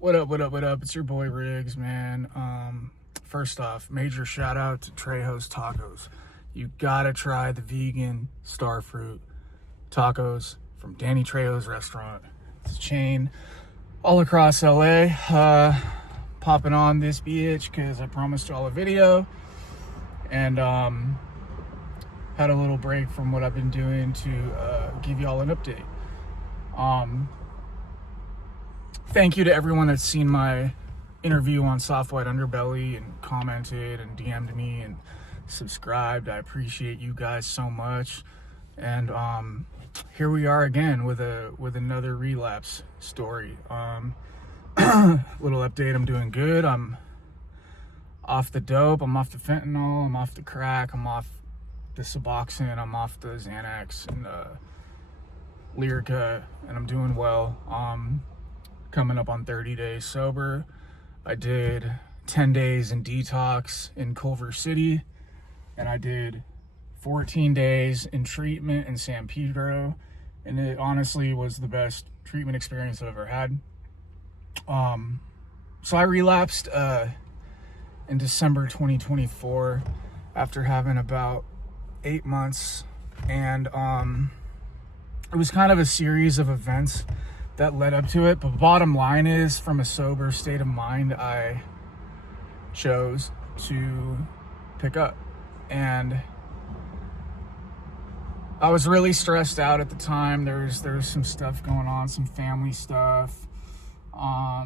What up, what up, what up? It's your boy Riggs, man. First off, major shout out to Trejo's Tacos. You gotta try the vegan starfruit tacos from Danny Trejo's restaurant. It's a chain all across LA. Popping on this bitch because I promised y'all a video and had a little break from what I've been doing to give y'all an update. Thank you to everyone that's seen my interview on Soft White Underbelly and commented and DM'd me and subscribed. I appreciate you guys so much. And here we are again with another relapse story. Little update, I'm doing good. I'm off the dope, I'm off the fentanyl, I'm off the crack, I'm off the Suboxone, I'm off the Xanax and Lyrica, and I'm doing well. Coming up on 30 days sober. I did 10 days in detox in Culver City, and I did 14 days in treatment in San Pedro, and it honestly was the best treatment experience I've ever had. So I relapsed in December 2024 after having about 8 months, and it was kind of a series of events that led up to it, but bottom line is, from a sober state of mind, I chose to pick up. And I was really stressed out at the time. There was some stuff going on, some family stuff. A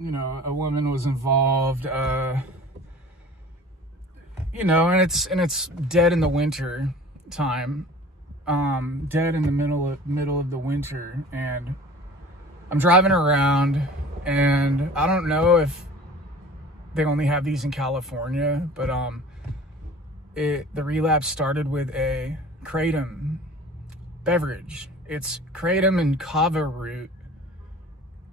woman was involved. And it's dead in the winter time. Dead in the middle of the winter, and I'm driving around, and I don't know if they only have these in California, but the relapse started with a Kratom beverage. It's Kratom and kava root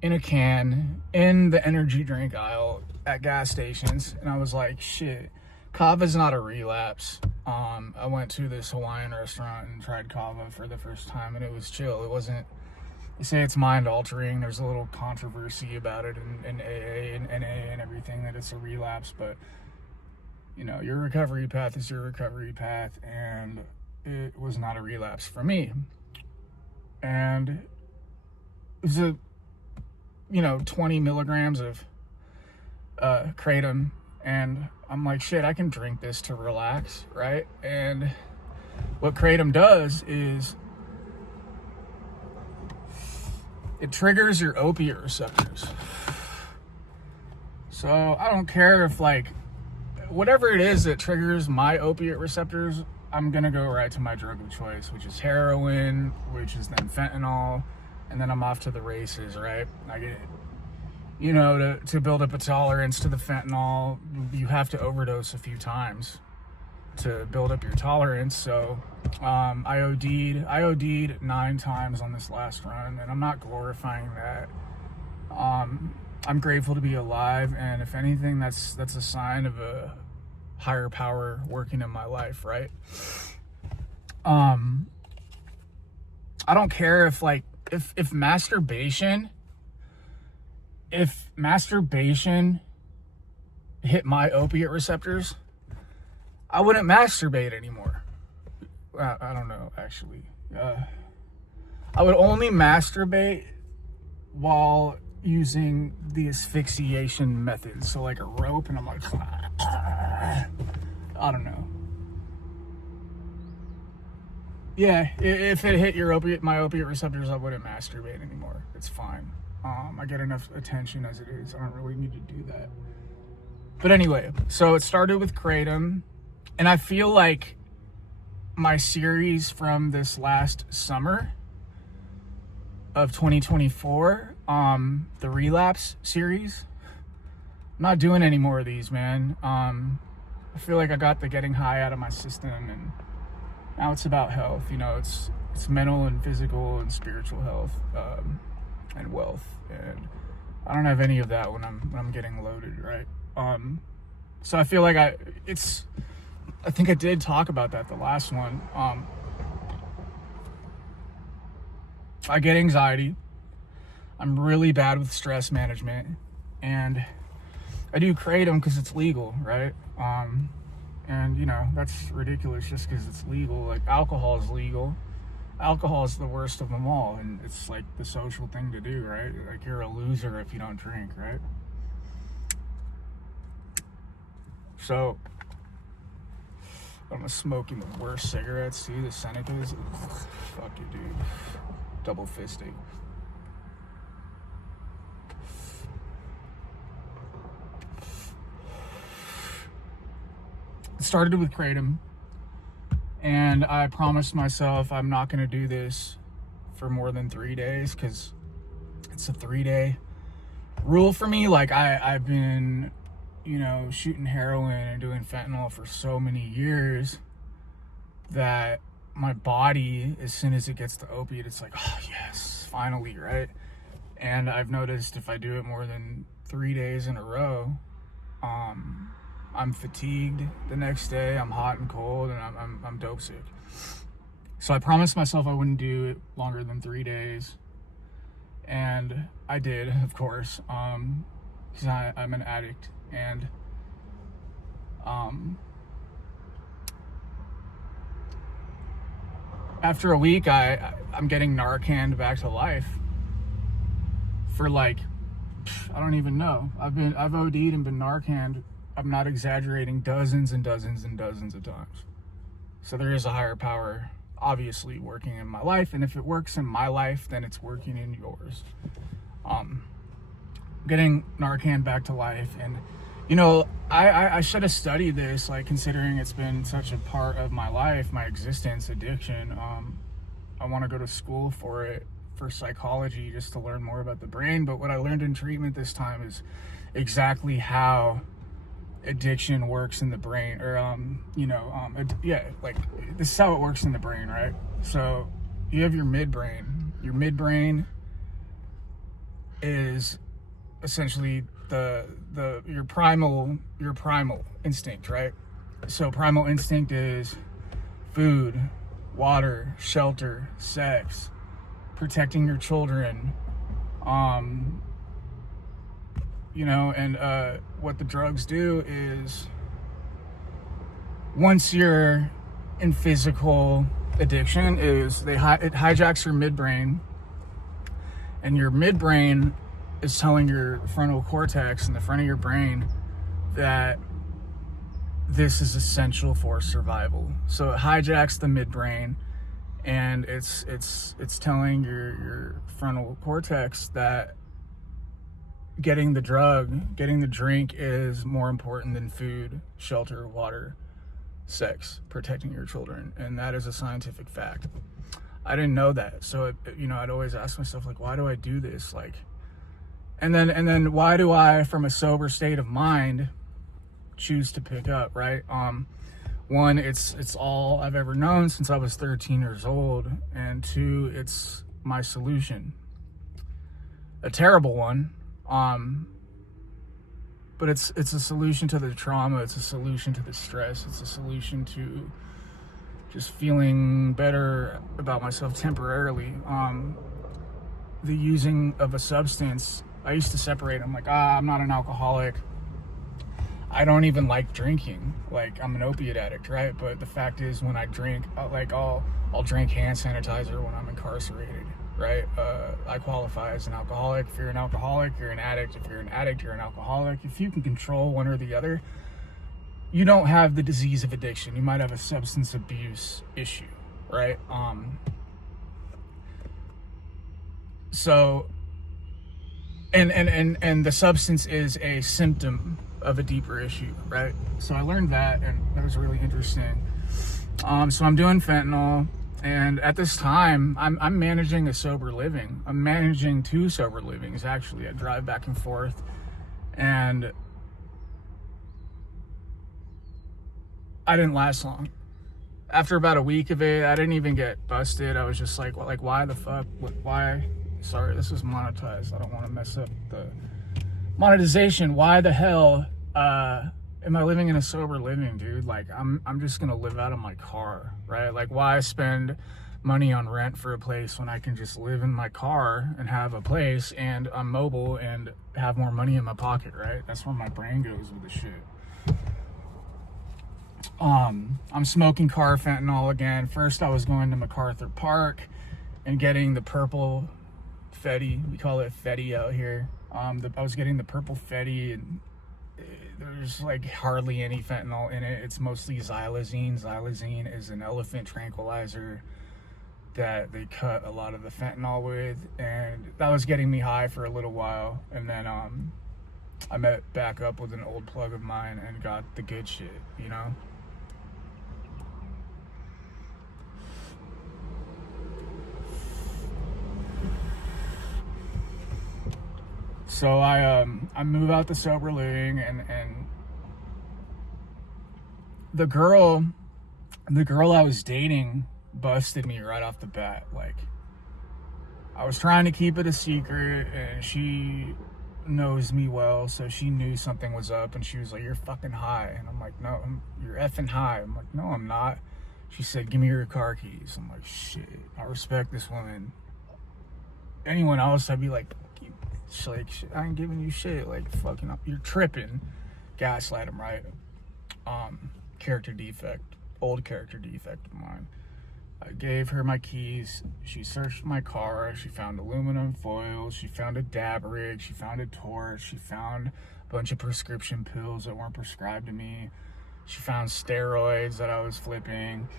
in a can in the energy drink aisle at gas stations, and I was like, shit, kava's not a relapse. I went to this Hawaiian restaurant and tried kava for the first time, and it was chill. It wasn't, you say it's mind altering. There's a little controversy about it in AA and NA and everything, that it's a relapse, but your recovery path is your recovery path, and it was not a relapse for me. And it was 20 milligrams of Kratom, and I'm like, shit, I can drink this to relax, right? And what Kratom does is it triggers your opiate receptors. So I don't care if, whatever it is that triggers my opiate receptors, I'm gonna go right to my drug of choice, which is heroin, which is then fentanyl, and then I'm off to the races, right? I get it. To build up a tolerance to the fentanyl, you have to overdose a few times to build up your tolerance. So I OD'd 9 times on this last run, and I'm not glorifying that. I'm grateful to be alive, and if anything, that's a sign of a higher power working in my life, right? I don't care if masturbation hit my opiate receptors, I wouldn't masturbate anymore. I don't know, actually. I would only masturbate while using the asphyxiation method. So like a rope, and I'm like, I don't know. Yeah, if it hit my opiate receptors, I wouldn't masturbate anymore. It's fine. I get enough attention as it is. I don't really need to do that. But anyway, so it started with Kratom, and I feel like my series from this last summer of 2024, the Relapse series, I'm not doing any more of these, man. I feel like I got the getting high out of my system, and now it's about health. It's mental and physical and spiritual health. And wealth, and I don't have any of that when I'm getting loaded, right? So I feel like I think I did talk about that the last one. I get anxiety. I'm really bad with stress management, and I do Kratom because it's legal, right? And you know, that's ridiculous just because it's legal. Like, alcohol is legal. Alcohol is the worst of them all, and it's like the social thing to do, right? Like, you're a loser if you don't drink, right? So I'm smoking the worst cigarettes too, the Senecas. Fuck it, dude. Double fisting. It started with Kratom, and I promised myself I'm not going to do this for more than 3 days, because it's a 3-day rule for me. Like, I've been, you know, shooting heroin and doing fentanyl for so many years that my body, as soon as it gets to opiate, it's like, oh yes, finally, right? And I've noticed if I do it more than 3 days in a row, I'm fatigued the next day, I'm hot and cold, and I'm dope sick. So I promised myself I wouldn't do it longer than 3 days, and I did, of course, because I'm an addict. And after a week, I'm getting Narcan back to life for, like, I don't even know. I've OD'd and been Narcaned, I'm not exaggerating, dozens and dozens and dozens of times. So there is a higher power obviously working in my life, and if it works in my life, then it's working in yours. Getting Narcan back to life, and you know, I should have studied this, like, considering it's been such a part of my life, my existence, addiction. I want to go to school for it, for psychology, just to learn more about the brain. But what I learned in treatment this time is exactly how addiction works in the brain, or like, this is how it works in the brain, right? So you have your midbrain. Your midbrain is essentially your primal instinct, right? So primal instinct is food, water, shelter, sex, protecting your children, you know, and what the drugs do is, once you're in physical addiction, is it hijacks your midbrain, and your midbrain is telling your frontal cortex in the front of your brain that this is essential for survival. So it hijacks the midbrain, and it's telling your frontal cortex that getting the drink is more important than food, shelter, water, sex, protecting your children. And that is a scientific fact. I didn't know that. So, I'd always ask myself, like, why do I do this? Like, and then why do I, from a sober state of mind, choose to pick up, right? One, it's all I've ever known since I was 13 years old. And two, it's my solution. A terrible one. But it's a solution to the trauma. It's a solution to the stress. It's a solution to just feeling better about myself temporarily. The using of a substance, I used to separate. I'm like, I'm not an alcoholic. I don't even like drinking. Like, I'm an opiate addict, right? But the fact is, when I drink, I'll drink hand sanitizer when I'm incarcerated, right? I qualify as an alcoholic. If you're an alcoholic, you're an addict. If you're an addict, you're an alcoholic. If you can control one or the other, you don't have the disease of addiction. You might have a substance abuse issue, right? So, and the substance is a symptom of a deeper issue, right? So I learned that, and that was really interesting. So I'm doing fentanyl, and at this time, I'm managing a sober living. I'm managing 2 sober livings, actually. I drive back and forth, and I didn't last long. After about a week of it, I didn't even get busted. I was just like, well, like, why the fuck? Why? Sorry, this is monetized. I don't want to mess up the monetization. Why the hell am I living in a sober living, dude? Like, I'm just gonna live out of my car, right? Like, why spend money on rent for a place when I can just live in my car and have a place, and I'm mobile and have more money in my pocket, right? That's where my brain goes with the shit. I'm smoking car fentanyl again. First, I was going to MacArthur Park and getting the purple Fetty. We call it Fetty out here. I was getting the purple Fetty, and there's like hardly any fentanyl in it. It's mostly xylazine. Xylazine is an elephant tranquilizer that they cut a lot of the fentanyl with, and that was getting me high for a little while. And then I met back up with an old plug of mine and got the good shit, you know? So I move out to sober living, and the girl I was dating busted me right off the bat. Like, I was trying to keep it a secret, and she knows me well, so she knew something was up, and she was like, "You're fucking high." And I'm like, "No, you're effing high." I'm like, "No, I'm not." She said, "Give me your car keys." I'm like, "Shit, I respect this woman." Anyone else, I'd be like, she's like, "Shit, I ain't giving you shit." Like, fucking up, you're tripping. Gaslight him, right? Character defect, old character defect of mine. I gave her my keys. She searched my car. She found aluminum foil. She found a dab rig. She found a torch. She found a bunch of prescription pills that weren't prescribed to me. She found steroids that I was flipping.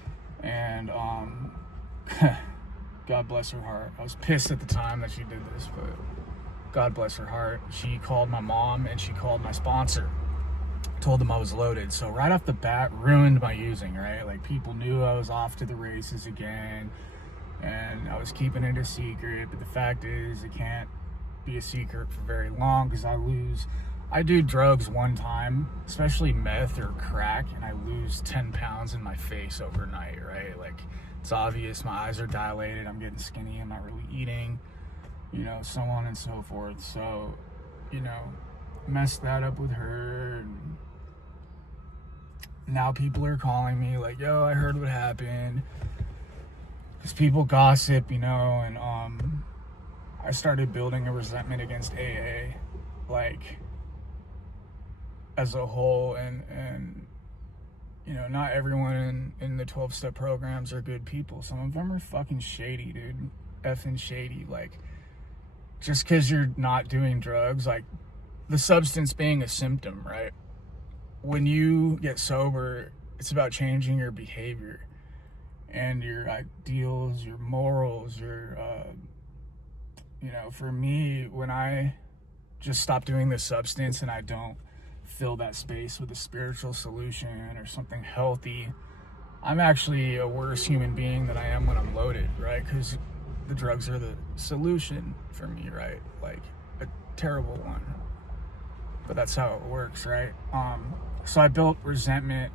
And God bless her heart. I was pissed at the time that she did this, but God bless her heart. She called my mom and she called my sponsor. Told them I was loaded. So right off the bat, ruined my using, right? Like, people knew I was off to the races again, and I was keeping it a secret. But the fact is, it can't be a secret for very long, because I do drugs one time, especially meth or crack, and I lose 10 pounds in my face overnight, right? Like, it's obvious. My eyes are dilated. I'm getting skinny. I'm not really eating, you know, so on and so forth. So, you know, messed that up with her, and now people are calling me like, "Yo, I heard what happened," because people gossip, you know. And I started building a resentment against AA, like, as a whole. And you know, not everyone in the 12-step programs are good people. Some of them are fucking shady, dude. Effing shady. Like, just because you're not doing drugs, like, the substance being a symptom, right? When you get sober, it's about changing your behavior and your ideals, your morals, your, you know, for me, when I just stop doing the substance and I don't fill that space with a spiritual solution or something healthy, I'm actually a worse human being than I am when I'm loaded, right? Because the drugs are the solution for me, right? Like, a terrible one. But that's how it works, right? So I built resentment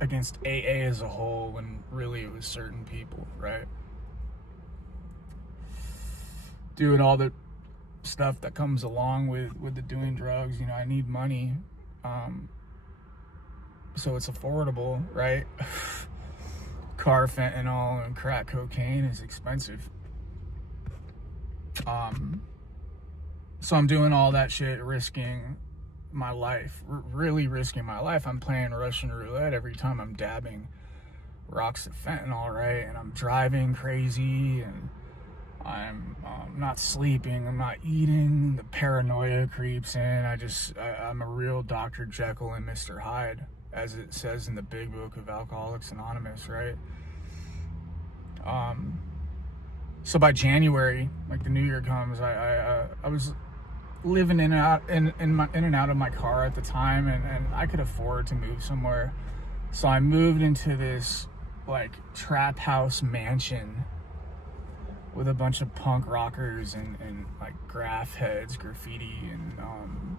against AA as a whole, when really it was certain people, right? Doing all the stuff that comes along with the doing drugs. You know, I need money, so it's affordable, right? Car fentanyl and crack cocaine is expensive. So I'm doing all that shit, risking my life, really risking my life. I'm playing Russian roulette every time I'm dabbing rocks of fentanyl, right? And I'm driving crazy, and I'm not sleeping, I'm not eating, the paranoia creeps in. I'm a real Dr. Jekyll and Mr. Hyde, as it says in the big book of Alcoholics Anonymous, right? So by January, like, the new year comes, I was living in and out of my car at the time, and I could afford to move somewhere. So I moved into this, like, trap house mansion with a bunch of punk rockers and like graph heads, graffiti, and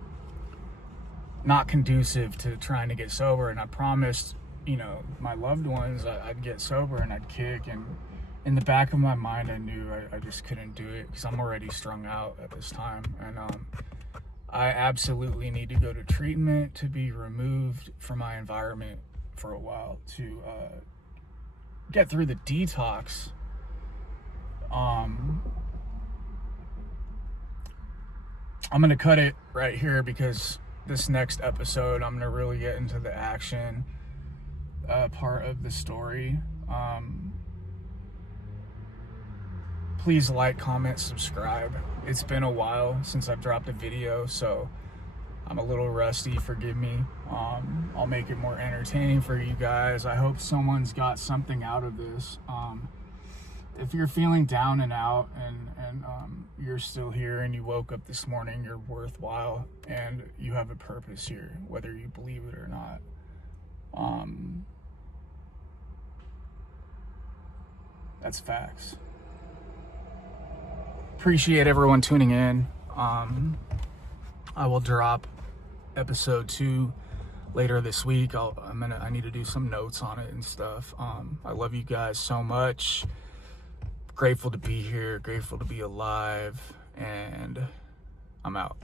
not conducive to trying to get sober. And I promised, you know, my loved ones I'd get sober and I'd kick. And in the back of my mind, I knew I just couldn't do it, because I'm already strung out at this time. And I absolutely need to go to treatment to be removed from my environment for a while, to get through the detox I'm gonna cut it right here because this next episode I'm gonna really get into the action part of the story. Please like, comment, subscribe. It's been a while since I've dropped a video, so I'm a little rusty, forgive me. I'll make it more entertaining for you guys. I hope someone's got something out of this. If you're feeling down and out and you're still here and you woke up this morning, you're worthwhile and you have a purpose here, whether you believe it or not. That's facts. Appreciate everyone tuning in. I will drop episode 2 later this week. I need to do some notes on it and stuff. I love you guys so much. Grateful to be here, grateful to be alive, and I'm out.